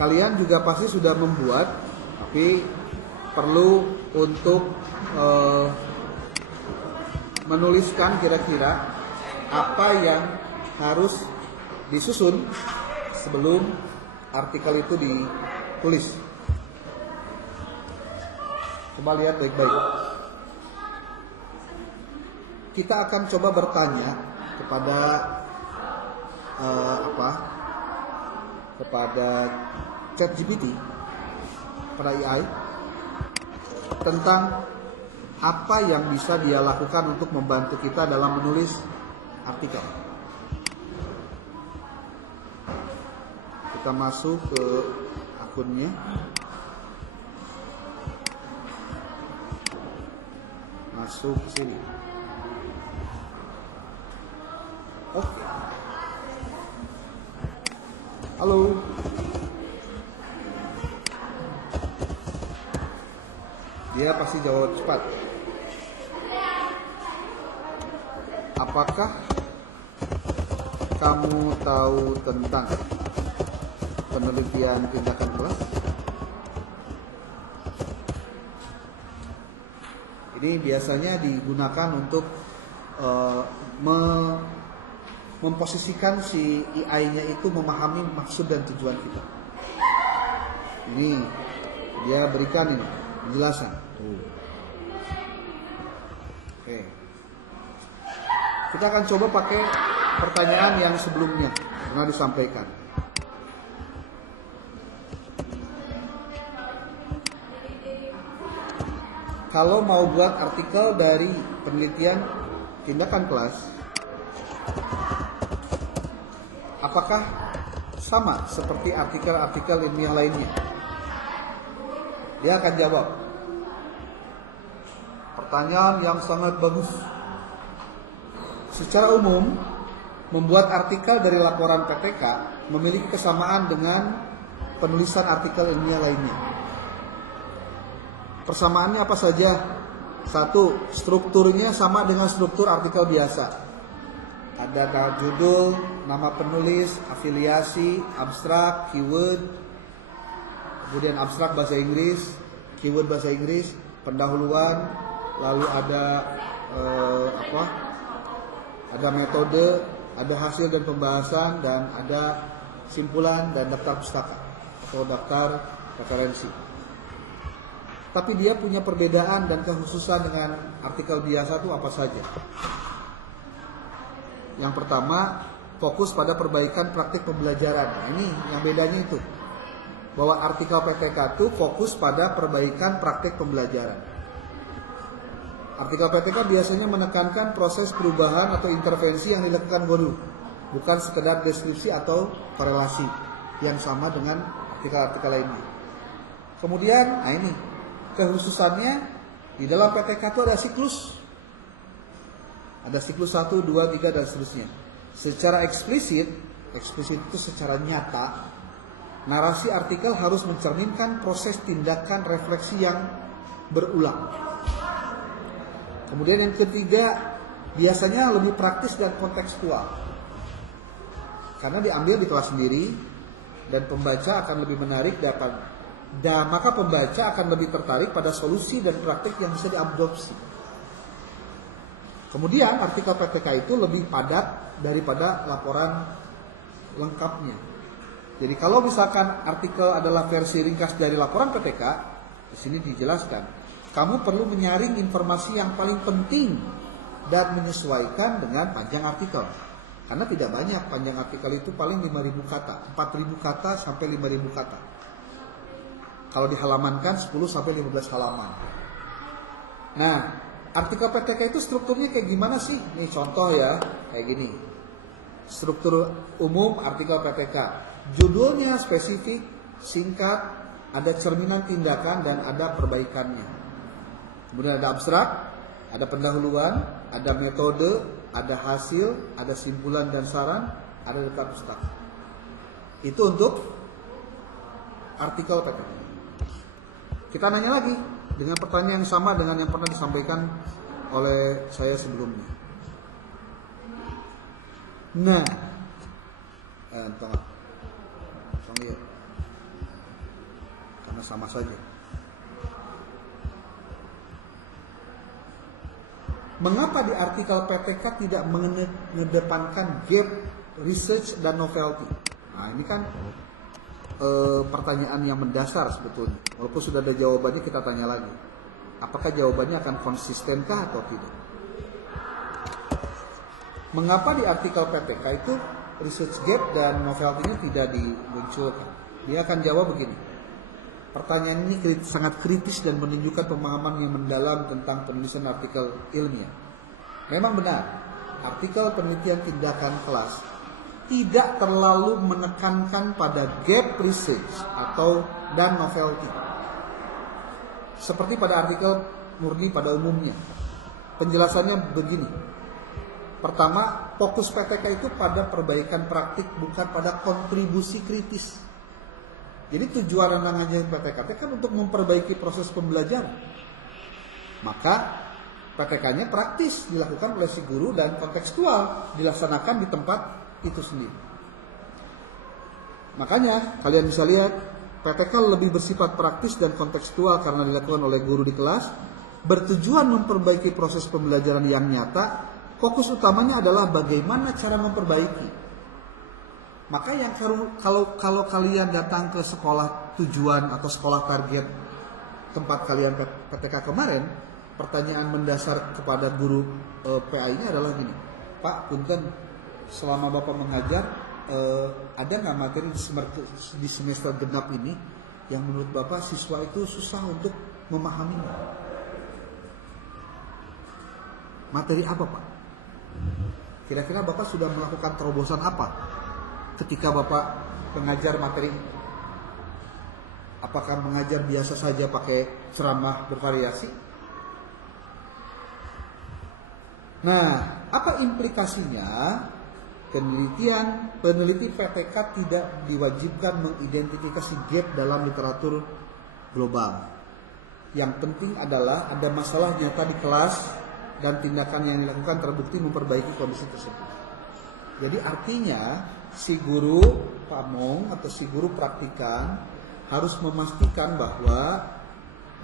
kalian juga pasti sudah membuat, tapi perlu untuk menuliskan kira-kira apa yang harus disusun sebelum artikel itu ditulis. Coba lihat baik-baik. Kita akan coba bertanya kepada kepada ChatGPT, pada AI, tentang apa yang bisa dia lakukan untuk membantu kita dalam menulis artikel. Kita masuk ke akunnya. Masuk ke sini. Oke. Halo. Dia pasti jawab cepat. Apakah kamu tahu tentang penelitian tindakan kelas? Ini biasanya digunakan untuk memposisikan si AI-nya itu memahami maksud dan tujuan kita. Ini dia berikan ini penjelasan. Oke. Kita akan coba pakai pertanyaan yang sebelumnya pernah disampaikan. Kalau mau buat artikel dari penelitian tindakan kelas, apakah sama seperti artikel-artikel ilmiah lainnya? Dia akan jawab. Pertanyaan yang sangat bagus. Secara umum, membuat artikel dari laporan PTK memiliki kesamaan dengan penulisan artikel ilmiah lainnya. Persamaannya apa saja? Satu, strukturnya sama dengan struktur artikel biasa. Ada judul, nama penulis, afiliasi, abstrak, keyword, kemudian abstrak bahasa Inggris, keyword bahasa Inggris, pendahuluan, lalu ada ada metode, ada hasil dan pembahasan, dan ada simpulan dan daftar pustaka atau daftar referensi. Tapi dia punya perbedaan dan kekhususan dengan artikel biasa itu apa saja? Yang pertama, fokus pada perbaikan praktik pembelajaran. Nah, ini yang bedanya itu. Bahwa artikel PTK itu fokus pada perbaikan praktik pembelajaran. Artikel PTK biasanya menekankan proses perubahan atau intervensi yang dilakukan guru, bukan sekedar deskripsi atau korelasi yang sama dengan artikel-artikel lainnya. Kemudian, nah ini kekhususannya di dalam PTK itu ada siklus. Ada siklus 1, 2, 3 dan seterusnya. Secara eksplisit itu secara nyata, narasi artikel harus mencerminkan proses tindakan refleksi yang berulang. Kemudian yang ketiga, biasanya lebih praktis dan kontekstual. Karena diambil di kelas sendiri dan pembaca akan lebih menarik maka pembaca akan lebih tertarik pada solusi dan praktik yang bisa diadopsi. Kemudian artikel PTK itu lebih padat daripada laporan lengkapnya. Jadi kalau misalkan artikel adalah versi ringkas dari laporan PTK, di sini dijelaskan, kamu perlu menyaring informasi yang paling penting dan menyesuaikan dengan panjang artikel. Karena tidak banyak, panjang artikel itu paling 5.000 kata, 4.000 kata sampai 5.000 kata. Kalau dihalamankan 10 sampai 15 halaman. Nah, artikel PTK itu strukturnya kayak gimana sih? Nih contoh ya, kayak gini. Struktur umum artikel PTK. Judulnya spesifik, singkat, ada cerminan tindakan dan ada perbaikannya. Kemudian ada abstrak, ada pendahuluan, ada metode, ada hasil, ada simpulan dan saran, ada daftar pustaka. Itu untuk artikel PTK. Kita nanya lagi dengan pertanyaan yang sama dengan yang pernah disampaikan oleh saya sebelumnya. Nah, tolong lihat. sama saja. Mengapa di artikel PTK tidak mengedepankan gap, research, dan novelty? Nah ini kan pertanyaan yang mendasar sebetulnya. Walaupun sudah ada jawabannya, kita tanya lagi. Apakah jawabannya akan konsistenkah atau tidak? Mengapa di artikel PTK itu research gap dan novelty-nya tidak dimunculkan? Dia akan jawab begini. Pertanyaan ini sangat kritis dan menunjukkan pemahaman yang mendalam tentang penulisan artikel ilmiah. Memang benar, artikel penelitian tindakan kelas tidak terlalu menekankan pada gap research dan novelty. Seperti pada artikel murni pada umumnya. Penjelasannya begini. Pertama, fokus PTK itu pada perbaikan praktik, bukan pada kontribusi kritis. Jadi tujuan mengajar PTK kan untuk memperbaiki proses pembelajaran. Maka PTK-nya praktis dilakukan oleh si guru dan kontekstual dilaksanakan di tempat itu sendiri. Makanya kalian bisa lihat PTK lebih bersifat praktis dan kontekstual karena dilakukan oleh guru di kelas, bertujuan memperbaiki proses pembelajaran yang nyata. Fokus utamanya adalah bagaimana cara memperbaiki. Maka yang kalau kalian datang ke sekolah tujuan atau sekolah target tempat kalian PTK kemarin, pertanyaan mendasar kepada guru PA-nya adalah gini, Pak, punten, selama Bapak mengajar, ada nggak materi di semester genap ini yang menurut Bapak siswa itu susah untuk memahaminya? Materi apa, Pak? Kira-kira Bapak sudah melakukan terobosan apa ketika Bapak mengajar materi? Apakah mengajar biasa saja pakai ceramah bervariasi? Nah, apa implikasinya? Peneliti PTK tidak diwajibkan mengidentifikasi gap dalam literatur global. Yang penting adalah ada masalah nyata di kelas dan tindakan yang dilakukan terbukti memperbaiki kondisi tersebut. Jadi artinya si guru pamong atau si guru praktikan harus memastikan bahwa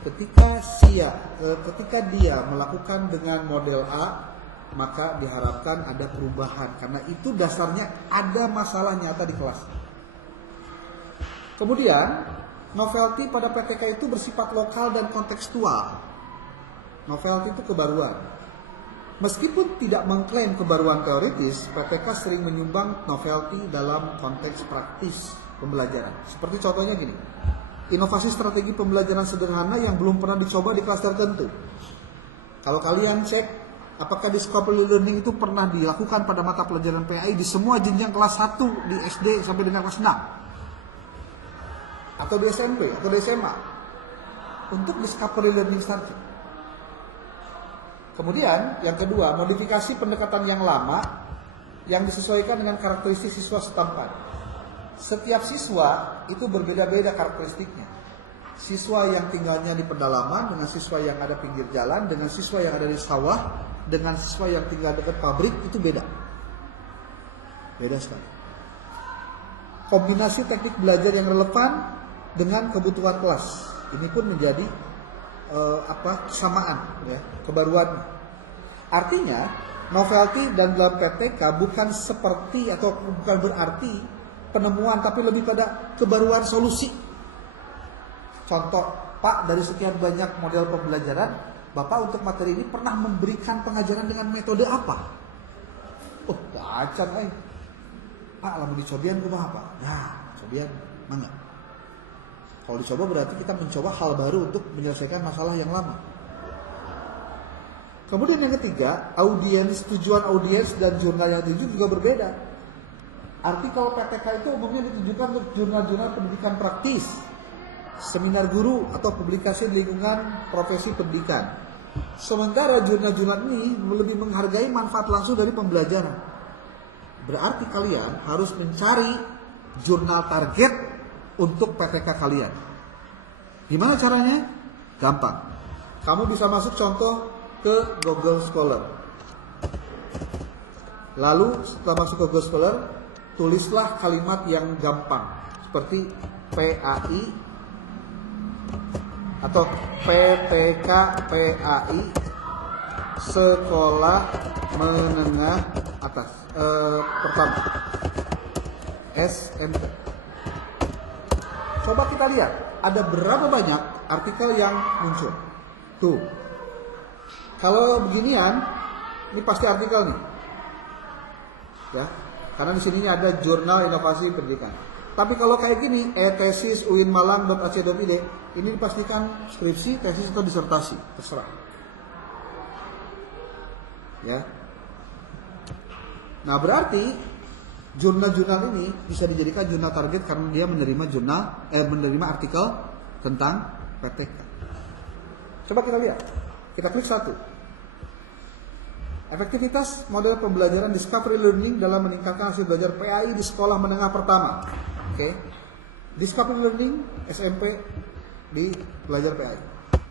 ketika dia melakukan dengan model A, maka diharapkan ada perubahan karena itu dasarnya ada masalah nyata di kelas. Kemudian novelty pada PTK itu bersifat lokal dan kontekstual. Novelty itu kebaruan. Meskipun tidak mengklaim kebaruan teoritis, PTK sering menyumbang novelty dalam konteks praktis pembelajaran. Seperti contohnya gini, inovasi strategi pembelajaran sederhana yang belum pernah dicoba di kelas tertentu. Kalau kalian cek, apakah discovery learning itu pernah dilakukan pada mata pelajaran PAI di semua jenjang kelas 1 di SD sampai dengan kelas 6? Atau di SMP, atau di SMA? Untuk discovery learning starting. Kemudian yang kedua, modifikasi pendekatan yang lama yang disesuaikan dengan karakteristik siswa setempat. Setiap siswa itu berbeda-beda karakteristiknya. Siswa yang tinggalnya di pedalaman dengan siswa yang ada pinggir jalan, dengan siswa yang ada di sawah, dengan siswa yang tinggal dekat pabrik itu beda. Beda sekali. Kombinasi teknik belajar yang relevan dengan kebutuhan kelas. Ini pun menjadi kesamaan, ya, kebaruan. Artinya novelty dan dalam PTK bukan seperti atau bukan berarti penemuan, tapi lebih pada kebaruan solusi. Contoh, Pak, dari sekian banyak model pembelajaran, Bapak untuk materi ini pernah memberikan pengajaran dengan metode apa? Oh, dacan, Pak, lalu dicobian kumaha Pak? Nah, cobian, mangga. Kalau dicoba berarti kita mencoba hal baru untuk menyelesaikan masalah yang lama. Kemudian yang ketiga, tujuan audiens dan jurnal yang dituju juga berbeda. Artikel PTK itu umumnya ditujukan untuk jurnal-jurnal pendidikan praktis, seminar guru atau publikasi di lingkungan profesi pendidikan. Sementara jurnal-jurnal ini lebih menghargai manfaat langsung dari pembelajaran. Berarti kalian harus mencari jurnal target untuk PTK kalian. Gimana caranya? Gampang. Kamu bisa masuk contoh ke Google Scholar. Lalu setelah masuk ke Google Scholar, tulislah kalimat yang gampang seperti PAI atau PTK PAI sekolah menengah atas pertama SMP. Coba kita lihat ada berapa banyak artikel yang muncul. Tuh, kalau beginian ini pasti artikel nih, ya, karena di sini ada Jurnal Inovasi Pendidikan. Tapi kalau kayak gini, tesis uinmalang.ac.id, ini dipastikan skripsi, tesis atau disertasi, terserah. Ya. Nah, berarti jurnal-jurnal ini bisa dijadikan jurnal target karena dia menerima artikel tentang PTK. Coba kita lihat. Kita klik 1. Efektivitas model pembelajaran discovery learning dalam meningkatkan hasil belajar PAI di sekolah menengah pertama. Oke. Discovery learning SMP di belajar PAI.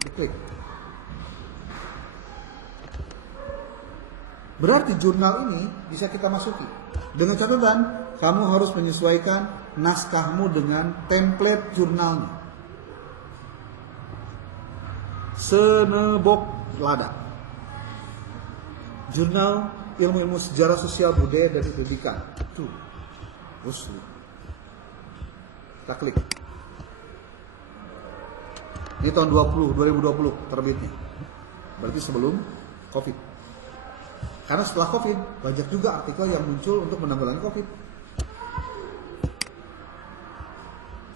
Diklik. Berarti jurnal ini bisa kita masuki. Dengan catatan, kamu harus menyesuaikan naskahmu dengan template jurnalnya. Senebok Lada. Jurnal ilmu-ilmu sejarah sosial budaya dan pendidikan. Tuh. Uslu. Kita klik. Ini tahun 2020 terbitnya. Berarti sebelum Covid. Karena setelah Covid, banyak juga artikel yang muncul untuk menanggulangi Covid.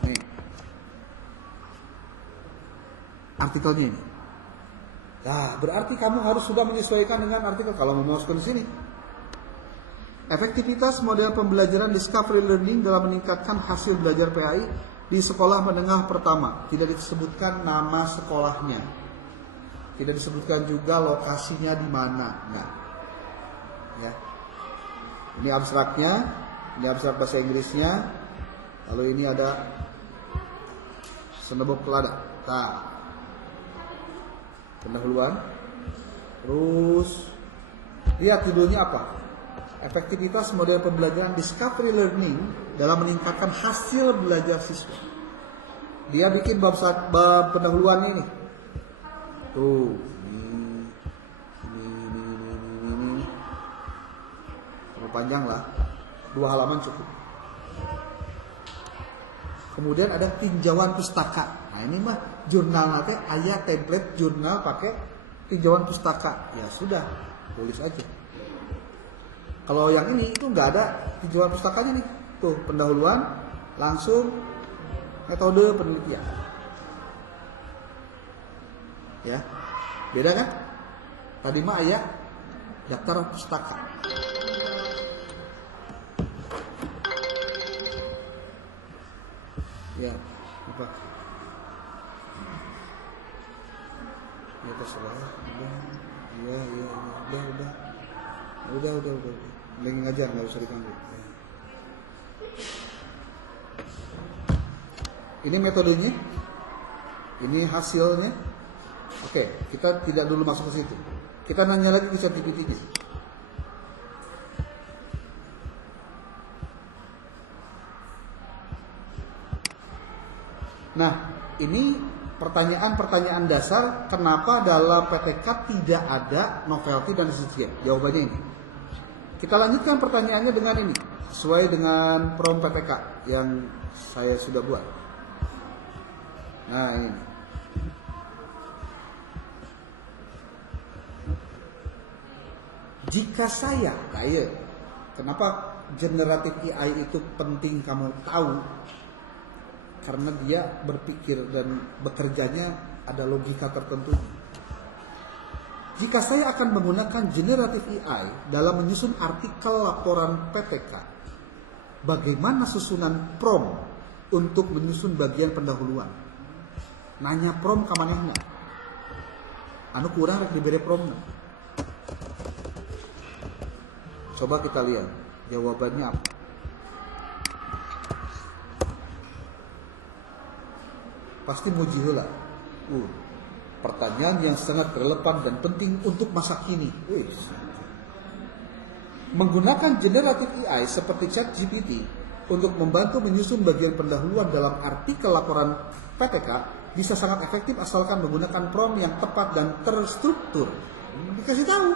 Nih. Artikelnya ini. Nah, berarti kamu harus sudah menyesuaikan dengan artikel kalau mau masuk ke sini. Efektivitas model pembelajaran discovery learning dalam meningkatkan hasil belajar PAI di sekolah menengah pertama. Tidak disebutkan nama sekolahnya. Tidak disebutkan juga lokasinya di mana. Nah, ya. Ini abstraknya, ini abstrak bahasa Inggrisnya. Lalu ini ada Senebok Lada. Nah, pendahuluan. Terus lihat judulnya apa? Efektivitas model pembelajaran discovery learning dalam meningkatkan hasil belajar siswa. Dia bikin bab pendahuluannya ini. Tuh, ini. Terlalu panjang lah. 2 halaman cukup. Kemudian ada tinjauan pustaka. Nah, ini mah jurnal nanti ayat template jurnal pakai tinjauan pustaka. Ya sudah, tulis aja. Kalau yang ini itu nggak ada tinjauan pustakanya nih. Tuh, pendahuluan langsung metode penelitian. Ya. Beda kan? Tadi mah ayat daftar pustaka. Ya, apa? Ya terserah. Udah. Lagi ngajar, nggak usah diganggu. Ini metodenya, ini hasilnya. Oke, kita tidak dulu masuk ke situ. Kita nanya lagi ke ChatGPT-nya. Nah, ini pertanyaan-pertanyaan dasar kenapa dalam PTK tidak ada novelty dan associate. Jawabannya ini. Kita lanjutkan pertanyaannya dengan ini, sesuai dengan prompt PTK yang saya sudah buat. Nah, ini. Jika saya, kenapa generatif AI itu penting kamu tahu? Karena dia berpikir dan bekerjanya ada logika tertentu. Jika saya akan menggunakan generatif AI dalam menyusun artikel laporan PTK, bagaimana susunan prompt untuk menyusun bagian pendahuluan? Nanya prompt ke manehna. Anu kurang rek diberi prompt. Coba kita lihat jawabannya apa. Pasti muji heula. Pertanyaan yang sangat relevan dan penting untuk masa kini. Menggunakan generatif AI seperti ChatGPT untuk membantu menyusun bagian pendahuluan dalam artikel laporan PTK bisa sangat efektif asalkan menggunakan prompt yang tepat dan terstruktur. Dikasih tahu.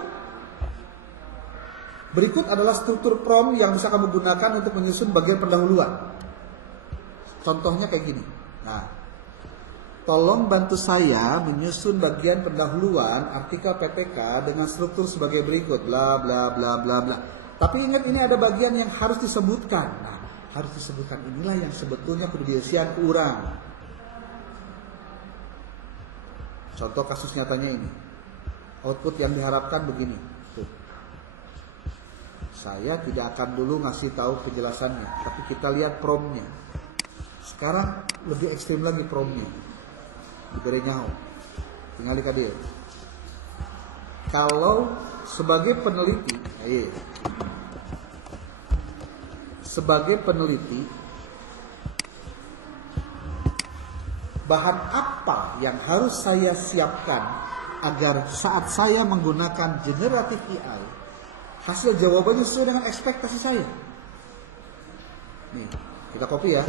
Berikut adalah struktur prompt yang bisa kamu gunakan untuk menyusun bagian pendahuluan. Contohnya kayak gini. Nah, tolong bantu saya menyusun bagian pendahuluan artikel PTK dengan struktur sebagai berikut. Bla bla bla bla bla. Tapi ingat, ini ada bagian yang harus disebutkan. Nah, harus disebutkan inilah yang sebetulnya perlu diisian kurang. Contoh kasus nyatanya ini. Output yang diharapkan begini. Tuh. Saya tidak akan dulu ngasih tahu penjelasannya, tapi kita lihat promptnya. Sekarang lebih ekstrim lagi promptnya. Diberi nyaho. Tinggal dikadir. Kalau sebagai peneliti, bahan apa yang harus saya siapkan agar saat saya menggunakan generatif AI, hasil jawabannya sesuai dengan ekspektasi saya. Nih, kita copy ya.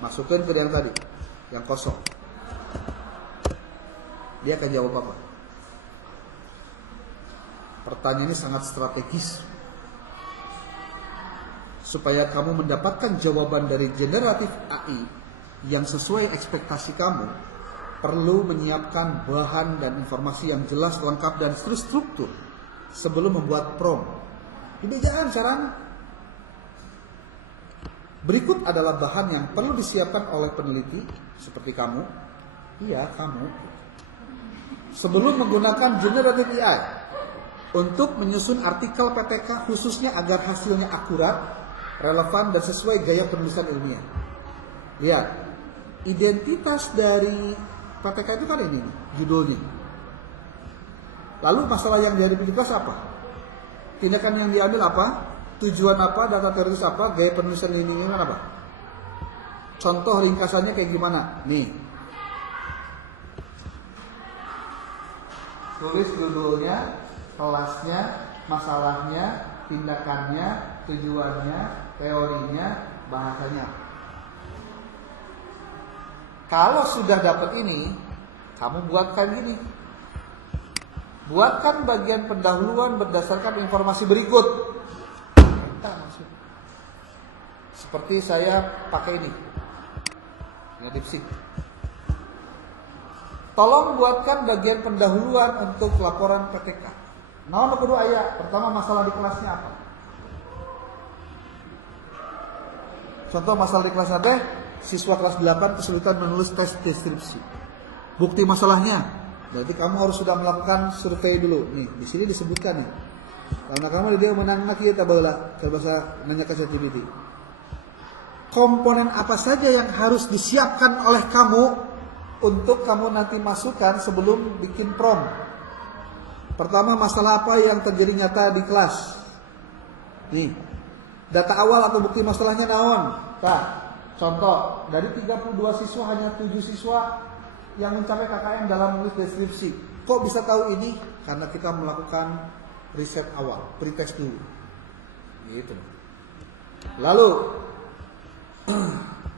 Masukin ke yang tadi, yang kosong. Dia akan jawab apa? Pertanyaan ini sangat strategis. Supaya kamu mendapatkan jawaban dari generatif AI yang sesuai ekspektasi kamu, perlu menyiapkan bahan dan informasi yang jelas, lengkap, dan terstruktur sebelum membuat prompt. Ini jangan caranya. Berikut adalah bahan yang perlu disiapkan oleh peneliti seperti kamu. Iya, kamu. Sebelum menggunakan generatif AI untuk menyusun artikel PTK khususnya agar hasilnya akurat, relevan, dan sesuai gaya penulisan ilmiah. Lihat, identitas dari PTK itu kan ini, judulnya. Lalu masalah yang dihadapi di kelas apa? Tindakan yang diambil apa? Tujuan apa? Data teoritis apa? Gaya penulisan ini apa? Contoh ringkasannya kayak gimana? Nih. Tulis judulnya, kelasnya, masalahnya, tindakannya, tujuannya, teorinya, bahasanya. Kalau sudah dapat ini, kamu buatkan gini. Buatkan bagian pendahuluan berdasarkan informasi berikut. Seperti saya pakai ini. Ini dipsik. Tolong buatkan bagian pendahuluan untuk laporan PTK. Nah, kedua ayat. Pertama, masalah di kelasnya apa? Contoh masalah di kelas apa? Siswa kelas 8 kesulitan menulis tes deskripsi. Bukti masalahnya. Berarti kamu harus sudah melakukan survei dulu. Nih, di sini disebutkan nih. Karena kamu dia menang lagi ya tabala. Bahasa nanya ke ChatGPT. Komponen apa saja yang harus disiapkan oleh kamu untuk kamu nanti masukkan sebelum bikin prompt? Pertama, masalah apa yang terjadi nyata di kelas? Nih, data awal atau bukti masalahnya naon? Nah, contoh, dari 32 siswa hanya 7 siswa yang mencapai KKM dalam menulis deskripsi. Kok bisa tahu ini? Karena kita melakukan riset awal, pretest dulu. Gitu. Lalu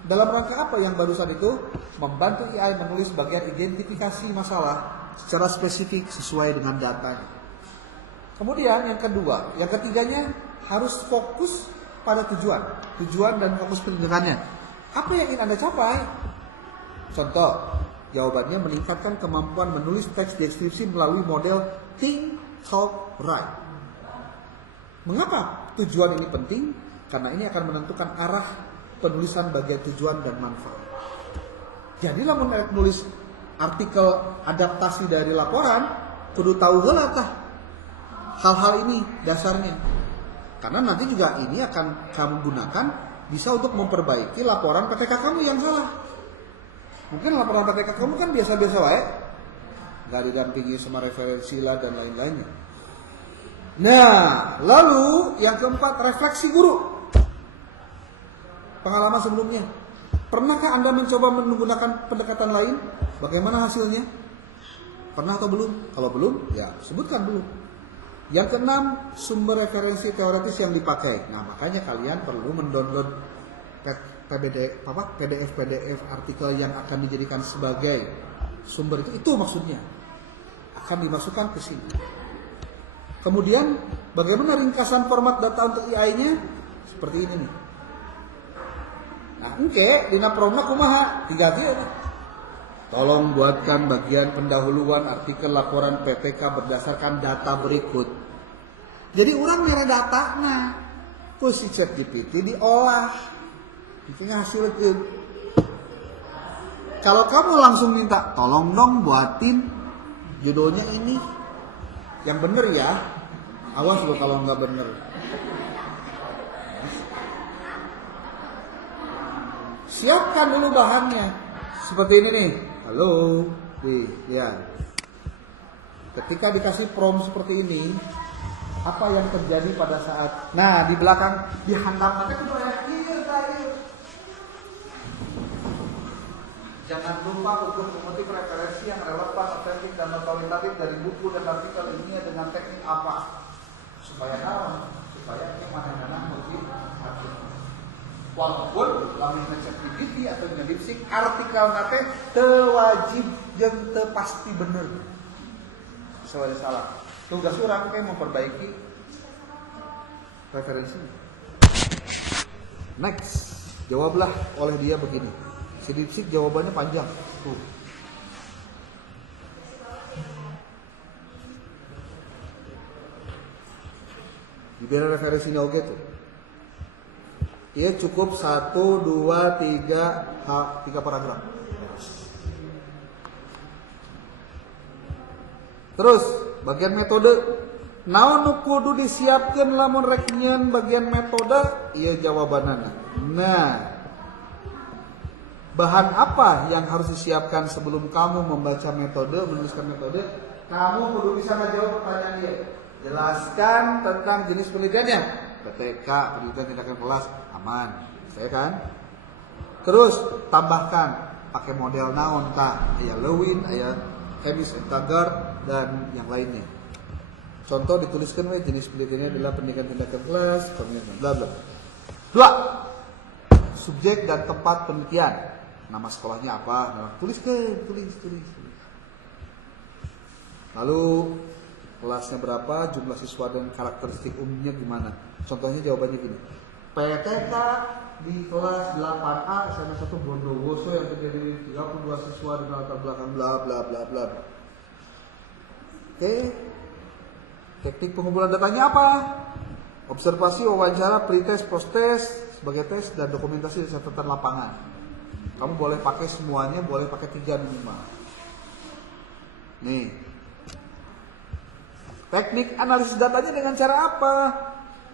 dalam rangka apa yang barusan itu? Membantu AI menulis bagian identifikasi masalah secara spesifik sesuai dengan datanya. Kemudian yang kedua, yang ketiganya harus fokus pada tujuan dan fokus pendidikannya. Apa yang ingin Anda capai? Contoh, jawabannya meningkatkan kemampuan menulis teks deskripsi melalui model Think, Talk, Write. Mengapa tujuan ini penting? Karena ini akan menentukan arah penulisan bagian tujuan dan manfaat. Jadi lamun nulis artikel adaptasi dari laporan, kudu tahu heula tah hal-hal ini dasarnya. Karena nanti juga ini akan kamu gunakan bisa untuk memperbaiki laporan PTK kamu yang salah. Mungkin laporan PTK kamu kan biasa-biasa wae, nggak didampingi sama referensi lah dan lain-lainnya. Nah, lalu yang keempat, refleksi guru. Pengalaman sebelumnya. Pernahkah Anda mencoba menggunakan pendekatan lain? Bagaimana hasilnya? Pernah atau belum? Kalau belum, ya sebutkan dulu. Yang keenam, sumber referensi teoritis yang dipakai. Nah, makanya kalian perlu mendownload PDF artikel yang akan dijadikan sebagai sumber itu maksudnya akan dimasukkan ke sini. Kemudian bagaimana ringkasan format data untuk AI-nya? Seperti ini nih. Nah, dina promna kumaha 3 dia. Tolong buatkan bagian pendahuluan artikel laporan PPK berdasarkan data berikut. Jadi orang mere data ku si ChatGPT diolah. Itu ngasilkeun. Kalau kamu langsung minta, tolong dong buatin judulnya ini. Yang bener ya. Awas lo kalau nggak bener. Siapkan dulu bahannya. Seperti ini nih. Halo. Nih, ya. Ketika dikasih prompt seperti ini, apa yang terjadi pada saat di belakang dihantam nanti kudu aya ieu tadi. Jangan lupa untuk mengutip referensi yang relevan, otentik dan otoritatif dari buku dan artikel ilmiah dengan teknik apa? Supaya mana motif artikel. Walaupun lamun ngecek di atau ngedipsik artikel nate teu wajib jeung teu pasti bener. Soalnya salah. Tugas orang kayak memperbaiki referensinya. Next, jawablah oleh dia begini. Si dipsik jawabannya panjang. Tuh. Diberi referensinya oke tuh. Ia cukup 1, 2, 3 paragraf. Terus bagian metode. Naon nu kudu disiapkeun lamun rek nyieun bagian metode? Ieu jawabanana. Bahan apa yang harus disiapkan sebelum kamu membaca metode, menuliskan metode? Kamu kudu bisa menjawab pertanyaan dia. Jelaskan tentang jenis penelitiannya. PTK, penelitian tindakan kelas, aman. Saya kan? Terus tambahkan pakai model naon tah? Aya Lewin, aya Hemis Taggart dan yang lainnya. Contoh dituliskan jenis penelitiannya adalah pendidikan tindakan kelas, penelitian bla bla. 2. Subjek dan tempat penelitian. Nama sekolahnya apa? Tulis. Lalu kelasnya berapa, jumlah siswa dan karakteristik umumnya gimana? Contohnya jawabannya gini. PTK di kelas 8A SMA 1 Bondowoso yang terdiri 32 siswa dengan latar belakang bla bla bla bla. Oke. Teknik pengumpulan datanya apa? Observasi, wawancara, pretest, post-test sebagai tes dan dokumentasi dan catatan lapangan. Kamu boleh pakai semuanya, boleh pakai 3 minimal. Nih. Teknik analisis datanya dengan cara apa?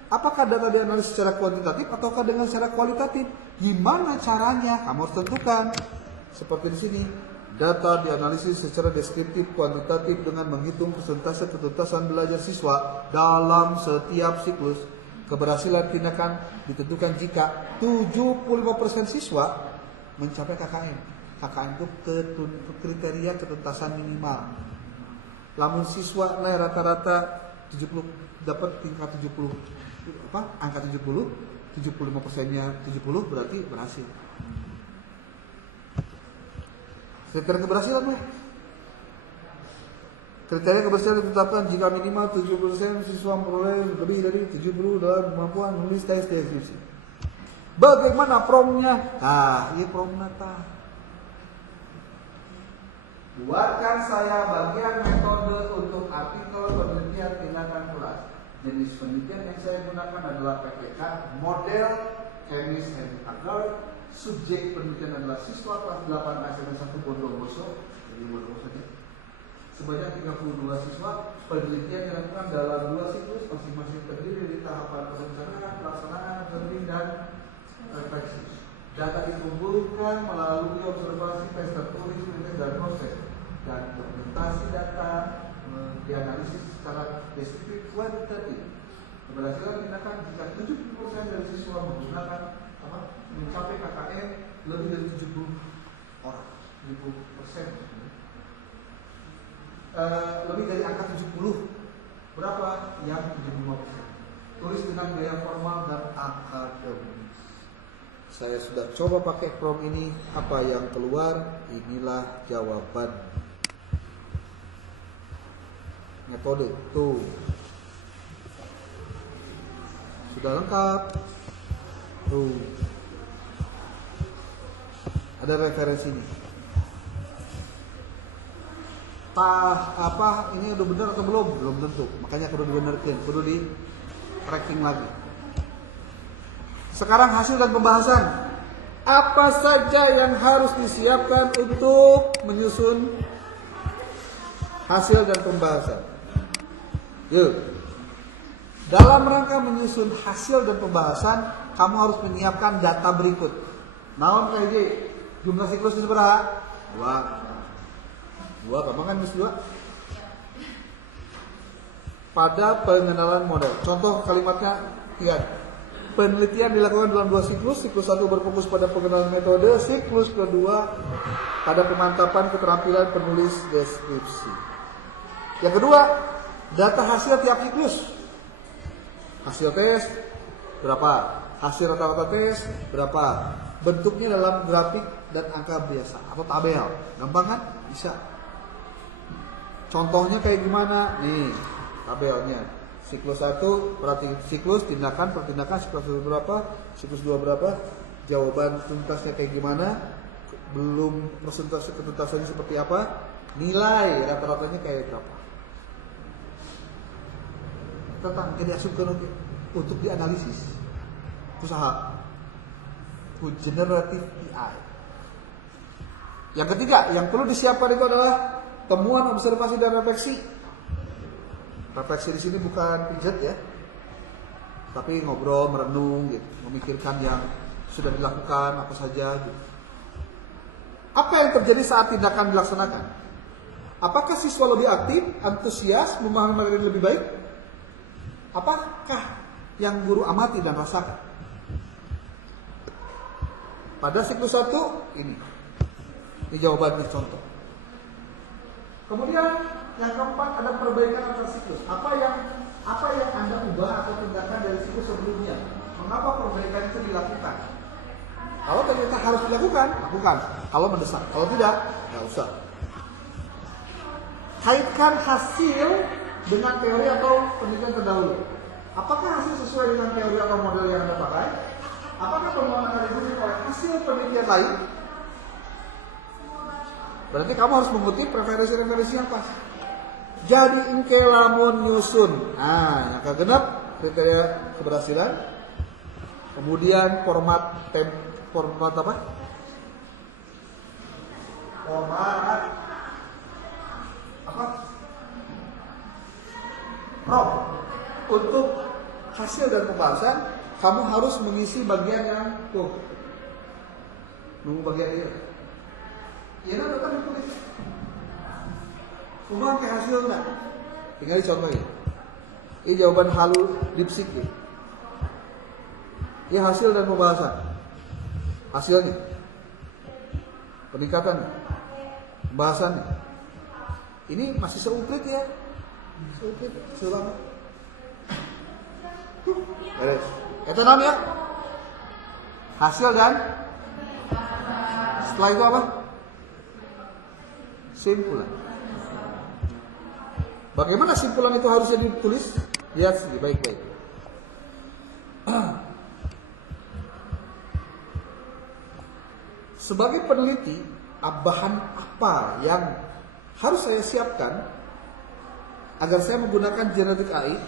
Apakah data dianalisis secara kuantitatif ataukah dengan cara kualitatif? Gimana caranya? Kamu harus tentukan. Seperti di sini. Data dianalisis secara deskriptif kuantitatif dengan menghitung persentase ketuntasan belajar siswa dalam setiap siklus. Keberhasilan tindakan ditentukan jika 75% siswa mencapai KKM. KKM itu kriteria ketuntasan minimal. Lamun siswa rata-rata 70 dapat tingkat 70 angka 70, 75%-nya 70 berarti berhasil. Kriteria keberhasilan Kriteria keberhasilan ditetapkan jika minimal 70% siswa memperoleh lebih dari 70 dalam kemampuan menulis tes deskripsi. Bagaimana promnya? Ini promnya Buatkan saya bagian metode untuk artikel penelitian tindakan kelas. Jenis penelitian yang saya gunakan adalah PPK, model Hemis Taggart. Subjek penelitian adalah siswa kelas 8 SMA 1 Bondowoso. Jadi Bondowoso saja. Sebanyak 32 siswa. Penelitian dilakukan dalam 2 siklus, masing-masing terdiri dari tahapan perencanaan, pelaksanaan, penelitian dan refleksi. Data dikumpulkan melalui observasi, tes tertulis, dan proses. Dan dokumentasi data dianalisis secara deskriptif kuantitatif. Keberhasilan tindakan jika 70% dari siswa menggunakan mencapai KKM lebih dari 70 orang, 70%. Lebih dari angka 70. Berapa? Yang 75%. Tulis dengan gaya formal dan akademis. Saya sudah coba pakai prompt ini, apa yang keluar? Inilah jawaban. Metode tuh sudah lengkap. Tuh ada referensinya. Apa ini udah benar atau belum? Belum tentu. Makanya perlu dibenerkan, perlu di tracking lagi. Sekarang hasil dan pembahasan. Apa saja yang harus disiapkan untuk menyusun hasil dan pembahasan? Yuk. Dalam rangka menyusun hasil dan pembahasan, kamu harus menyiapkan data berikut. Naon kayak jumlah siklus itu berapa? 2, gampang kan mis 2? Pada pengenalan model. Contoh kalimatnya, lihat. Penelitian dilakukan dalam 2 siklus. Siklus 1 berfokus pada pengenalan metode. Siklus kedua pada pemantapan keterampilan penulis deskripsi. Yang kedua, data hasil tiap siklus. Hasil tes berapa? Hasil rata-rata tes berapa? Bentuknya dalam grafik dan angka biasa atau tabel. Gampang kan? Bisa. Contohnya kayak gimana? Nih, tabelnya. Siklus 1 berarti siklus tindakan pertindakan, siklus 1 berapa? Siklus 2 berapa? Jawaban tuntasnya kayak gimana? Belum presentasi ketuntasannya seperti apa? Nilai rata-ratanya kayak berapa? Tentang ini asumsikan untuk dianalisis usaha generatif AI. Yang ketiga, yang perlu disiapkan itu adalah temuan, observasi dan refleksi. Refleksi di sini bukan pijat ya, tapi ngobrol, merenung, gitu, memikirkan yang sudah dilakukan apa saja. Gitu. Apa yang terjadi saat tindakan dilaksanakan? Apakah siswa lebih aktif, antusias, memahami materi lebih baik? Apakah yang guru amati dan rasakan? Pada siklus 1 ini jawabannya contoh. Kemudian yang keempat ada perbaikan antar siklus. Apa yang Anda ubah atau tindakan dari siklus sebelumnya? Mengapa perbaikan itu dilakukan? Kalau ternyata harus dilakukan, lakukan. Kalau mendesak, kalau tidak, nggak usah. Kaitkan hasil dengan teori atau penelitian terdahulu. Apakah hasil sesuai dengan teori atau model yang Anda pakai? Apakah pengembangan akan didukung oleh hasil penelitian lain? Berarti kamu harus mengutip referensi-referensi yang pas. Jadi engke lamun nyusun. Nah, yang kegenap kriteria keberhasilan. Kemudian format apa? Format apa? Prompt. Untuk hasil dan pembahasan, kamu harus mengisi bagian yang tuh. Nunggu bagian ini. Ya, tetap ditulis. Umang ke hasil enggak? Tinggal dicontohin. Ini jawaban halu dipsik ya. Ini hasil dan pembahasan. Hasilnya. Peningkatan. Pembahasannya. Ini masih seuplit ya. Seuplit, selama. Beres. Itu namanya hasil dan setelah itu apa? Simpulan. Bagaimana simpulan itu harusnya ditulis? Lihat sih baik-baik. Sebagai peneliti, bahan apa yang harus saya siapkan agar saya menggunakan generatif AI?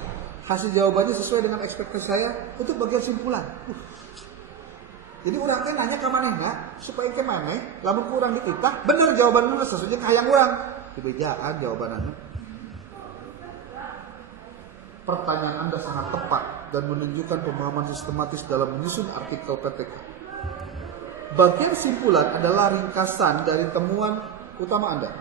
Hasil jawabannya sesuai dengan ekspektasi saya untuk bagian simpulan. Jadi orang teh nanya ke manehna supaya ke maneh lamun kurang dititah bener jawabannya sesuai ka hayang urang. Dibejaan jawabannya. Pertanyaan Anda sangat tepat dan menunjukkan pemahaman sistematis dalam menyusun artikel PTK. Bagian simpulan adalah ringkasan dari temuan utama Anda.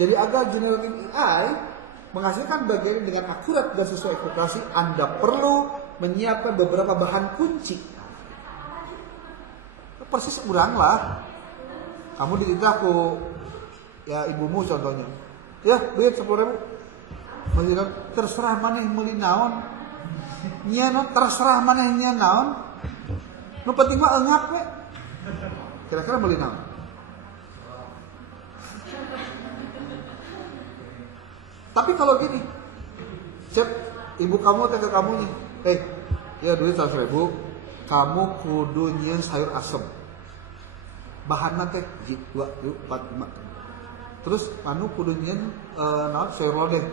Jadi agar generatif AI menghasilkan bagian dengan akurat dan sesuai ekspektasi, Anda perlu menyiapkan beberapa bahan kunci. Persis urang lah. Kamu dititah ku ya ibumu contohnya. Ya, duit 10.000. Maksudnya terserah maneh meuli naon. Nya terserah maneh nya naon. Nu penting mah eungap we. Kira-kira beli naon? Tapi kalau gini, cek ibu kamu atau ke kamu nih, ya duit 100.000, kamu kudu nyieun sayur asem. Bahanna teh 2, 4, 5. Terus anu kudu nyieun naon sayur lodeh.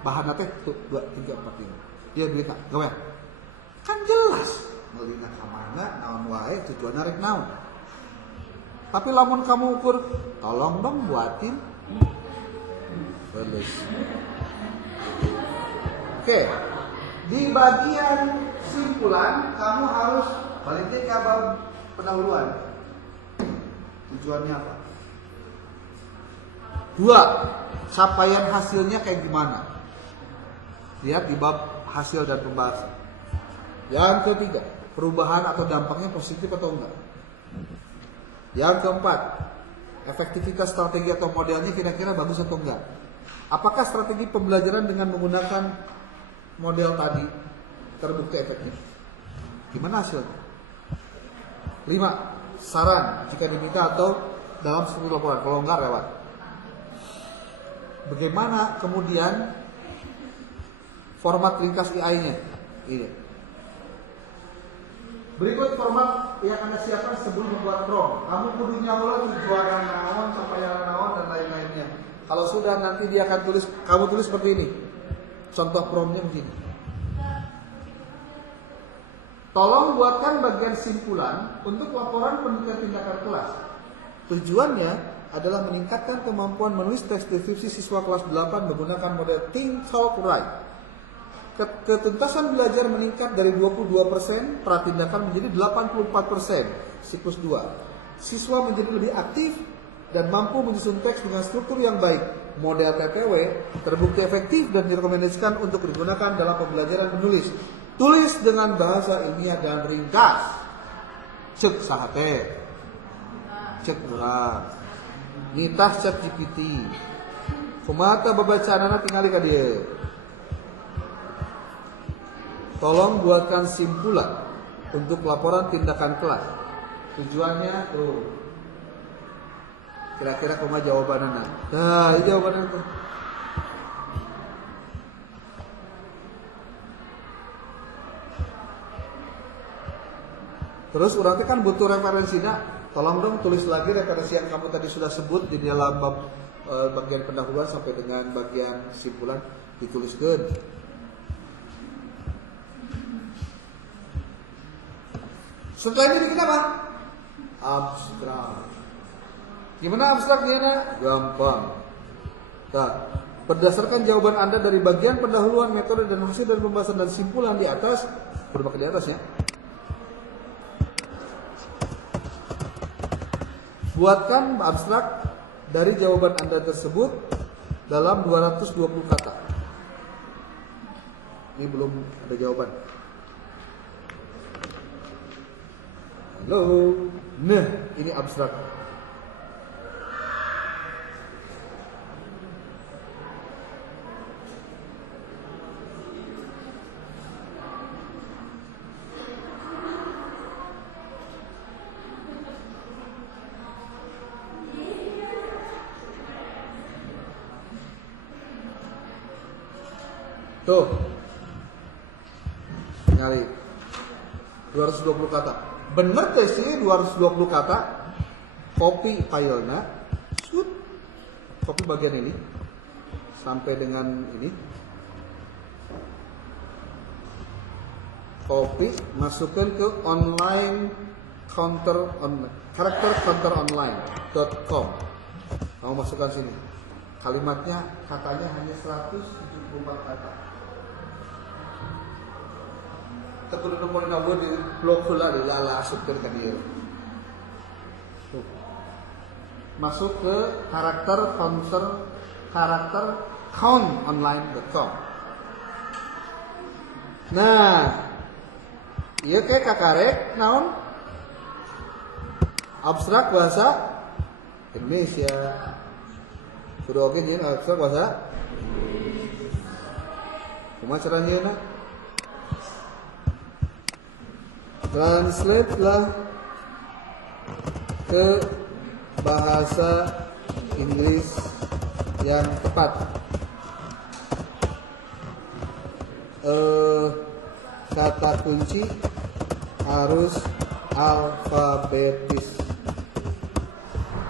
Bahanna teh 2, 3, 4, 5. Dia duitna gawe. Kan jelas meulina ka mana naon wae tujuanna rek naon. Tapi lamun kamu ukur, tolong dong buatin. Bagus. Oke, di bagian simpulan kamu harus balikin ke bab pendahuluan. Tujuannya apa? 2, capaian hasilnya kayak gimana? Lihat di bab hasil dan pembahasan. Yang ketiga, perubahan atau dampaknya positif atau enggak? Yang keempat, efektivitas strategi atau modelnya kira-kira bagus atau enggak? Apakah strategi pembelajaran dengan menggunakan model tadi terbukti efektif? Gimana hasilnya? 5, saran jika diminta atau dalam 10 laporan, kalau enggak lewat. Bagaimana kemudian format ringkas AI-nya? Ini. Berikut format yang Anda siapkan sebelum membuat prom. Kamu kudu nyawa tujuan naon, capaian naon dan lain-lainnya. Kalau sudah nanti dia akan tulis, kamu tulis seperti ini. Contoh promnya begini. Tolong buatkan bagian simpulan untuk laporan penelitian tindakan kelas. Tujuannya adalah meningkatkan kemampuan menulis teks deskripsi siswa kelas 8 menggunakan model Think Talk Write. Ketuntasan belajar meningkat dari 22%, pratindakan menjadi 84%, siklus 2. Siswa menjadi lebih aktif dan mampu menyusun teks dengan struktur yang baik. Model TTW terbukti efektif dan direkomendasikan untuk digunakan dalam pembelajaran menulis. Tulis dengan bahasa ilmiah dan ringkas. Cek sahate, cek urang, nitah cek GPT. Kumata babacaanana tinggali ka dieu. Tolong buatkan simpulan untuk laporan tindakan kelas. Tujuannya tuh. Kira-kira kumaha jawabanana. Nah, ini jawabanana tuh. Terus urang teh kan butuh referensinya. Tolong dong tulis lagi referensi yang kamu tadi sudah sebut di dalam bab bagian pendahuluan sampai dengan bagian simpulan dituliskan. Setelah ini bikin apa? Abstrak. Gimana abstraknya? Gampang. Nah, berdasarkan jawaban Anda dari bagian pendahuluan, metode dan hasil dan pembahasan dan simpulan di atas, berbagi di atas ya. Buatkan abstrak dari jawaban Anda tersebut dalam 220 kata. Ini belum ada jawaban. Halo. Nah, ini abstrak. Tuh. Nyari 220 kata. Bener teh sih 220 kata. Copy filenya, shoot, copy bagian ini sampai dengan ini, copy, masukkan ke online counter online, karakter counter online.com. Kamu masukkan sini. Kalimatnya, katanya hanya 174 kata. Tekun nomor nomor di blog pula di lala asupkan ke dia. Masuk ke karakter countonline.com. Nah, iya kayak kakarek naon abstrak bahasa Indonesia. Sudah oke nih abstrak bahasa. Kumaha caranya na? Translate lah ke bahasa Inggris yang tepat. Kata kunci harus alfabetis.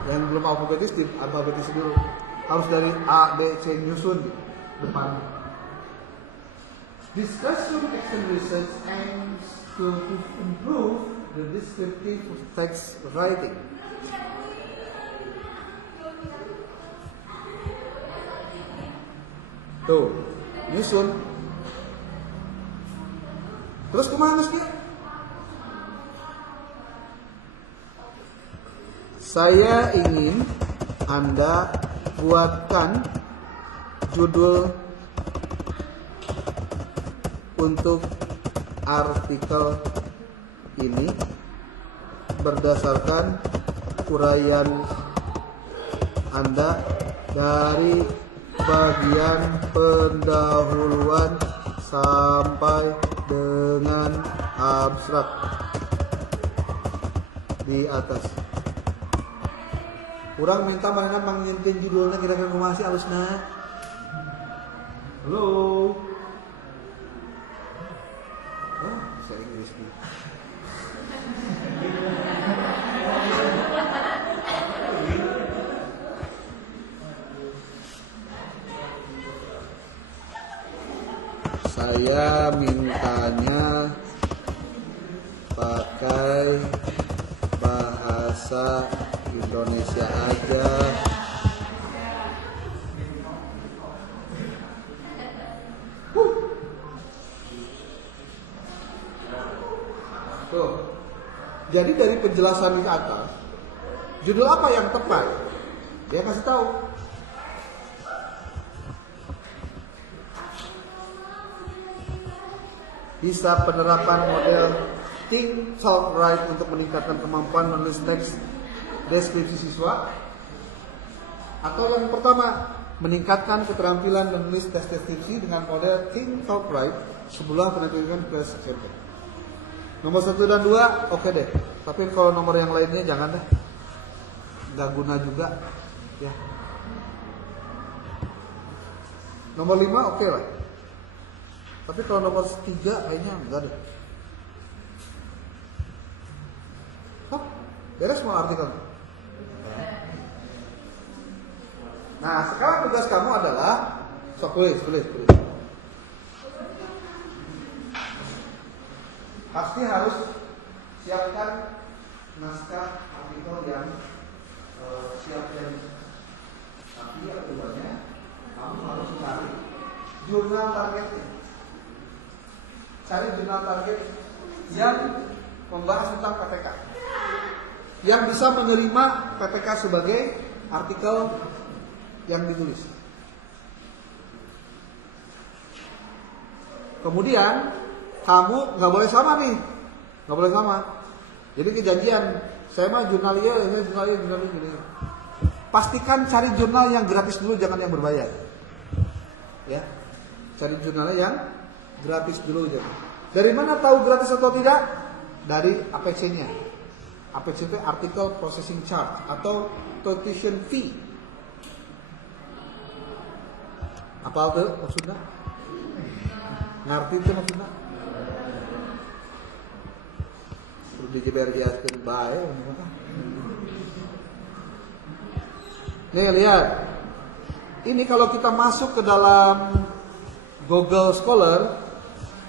Yang belum alfabetis di alfabetis dulu. Harus dari A, B, C nyusun depan. Discussion action research aims to improve the descriptive text writing. Tuh, nyusun. Terus kemana sih? Saya ingin Anda buatkan judul untuk artikel ini berdasarkan uraian Anda dari bagian pendahuluan sampai dengan abstrak di atas. Kurang minta mana mangintip judulnya kira-kira masih halusna. Halo. Oh, bisa Inggris dulu. Saya mintanya pakai bahasa Indonesia aja. Tuh. Jadi dari penjelasan di atas, judul apa yang tepat? Dia kasih tahu. Bisa penerapan model Think, Talk, Write untuk meningkatkan kemampuan menulis teks deskripsi siswa. Atau yang pertama, meningkatkan keterampilan menulis teks deskripsi dengan model Think, Talk, Write sebuah pendidikan kelas SMP. Nomor 1 dan 2 oke deh. Tapi kalau nomor yang lainnya jangan dah. Gak guna juga ya. Nomor 5 oke lah. Tapi kalau nomor 3 kayaknya enggak deh. Hah? Beres mau artikel. Nah, sekarang tugas kamu adalah tulis. Pasti harus siapkan naskah artikel yang siap dan tapi akibatnya kamu harus cari jurnal targetnya. Cari jurnal target yang membahas tentang PTK, yang bisa menerima PTK sebagai artikel yang ditulis. Kemudian kamu nggak boleh sama nih, nggak boleh sama. Jadi kejadian, saya mah jurnalia, saya jurnalia. Pastikan cari jurnal yang gratis dulu, jangan yang berbayar. Ya, cari jurnalnya yang gratis dulu aja. Dari mana tahu gratis atau tidak? Dari APC-nya. APC itu Article Processing Charge atau Tuition Fee. Apa itu maksudnya? Ngerti itu maksudnya? Perlu dijeber-jeberkan baik. Nih lihat. Ini kalau kita masuk ke dalam Google Scholar,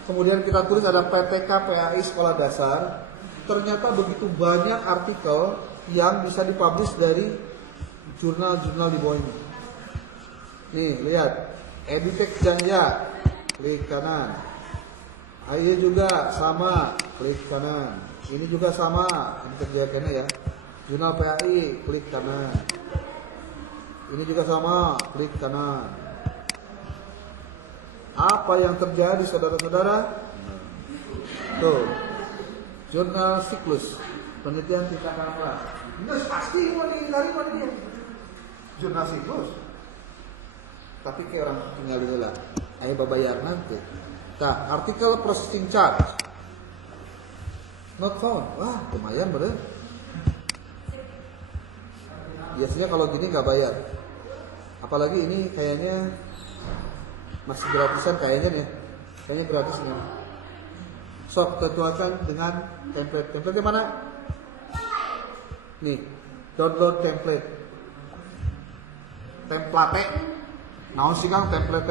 kemudian kita tulis ada PTK PAI Sekolah Dasar, ternyata begitu banyak artikel yang bisa dipublish dari jurnal-jurnal di bawah ini. Nih, lihat. Edutech Janja, klik kanan. Ayo juga sama, klik kanan. Ini juga sama, Edutech Janja ya. Jurnal PAI, klik kanan. Ini juga sama, klik kanan. Apa yang terjadi saudara-saudara? Tuh, jurnal siklus, penelitian tingkat kelas. Ini pasti mau dihindari mana dia? Jurnal siklus. Tapi kayak orang tinggal di dalam. Ayo babayar nanti. Nah, artikel processing charge. Not found. Wah, lumayan bener. biasanya kalau gini nggak bayar. Apalagi ini kayaknya masih gratisan kayaknya nih. Kayaknya gratis nih. Sok ketuakan dengan template. Template yang mana? Nih, download template. Template. Naon sih Kang template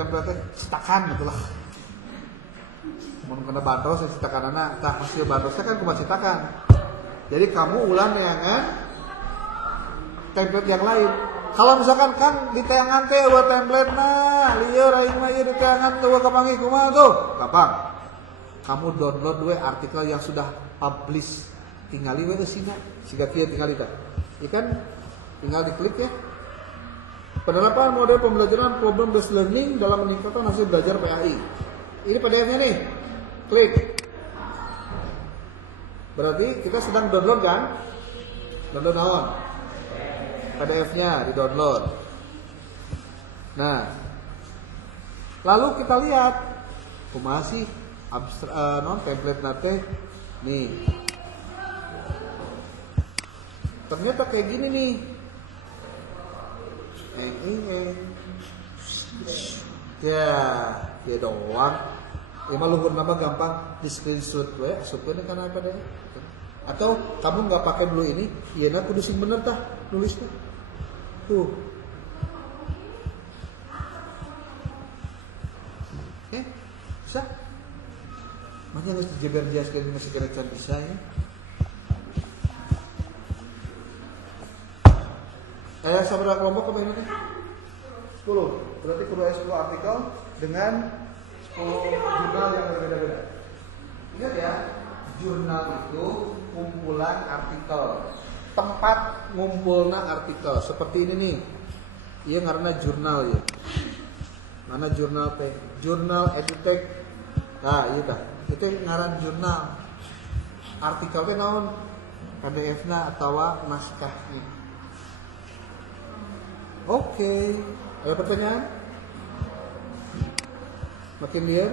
cetakan gitu lah. Mau kena bandos cetakan anak, tah hasil bandosnya kan cuma cetakan. Jadi kamu ulang neangan template yang lain. Kalau misalkan Kang di tayangan teh eueuh template nah, lieur aing mah ieu di tayangan teh kapangi kumaha tuh? Gampang. Kamu download we artikel yang sudah publish. Tingali we eusina, siga kieu tingali tah. Ikan tinggal diklik ya. Penerapan model pembelajaran problem based learning dalam meningkatkan hasil belajar PAI. Ini PDF-nya nih. Klik. Berarti kita sedang download kan? Download naon? PDF-nya di-download. Nah, lalu kita lihat kumaha sih template nate nih. Ternyata kayak gini nih. Ya doang. Emang luhur nama gampang di screenshot we, asupkeun kana iPad. Atau kamu nggak pakai dulu ini, ieu kudu sing bener tah nulisnya. Tuh. Bisa? Makanya harus dijeber jelaskeun masih kena can bisa ya. Sabaraha kelompok kebanyakan teh? 10. Berarti kudu aya 10 artikel dengan 10 jurnal yang berbeda-beda. Ingat ya, jurnal itu kumpulan artikel. Tempat ngumpulna artikel seperti ini nih. Ieu ngaranna jurnal ya. Mana jurnal teh? Jurnal EduTech. Nah, ieu tah. Itu ngaran jurnal. Artikel teh naon? PDF-na atawa naskahnya. Oke. Ada pertanyaan? Makin liar?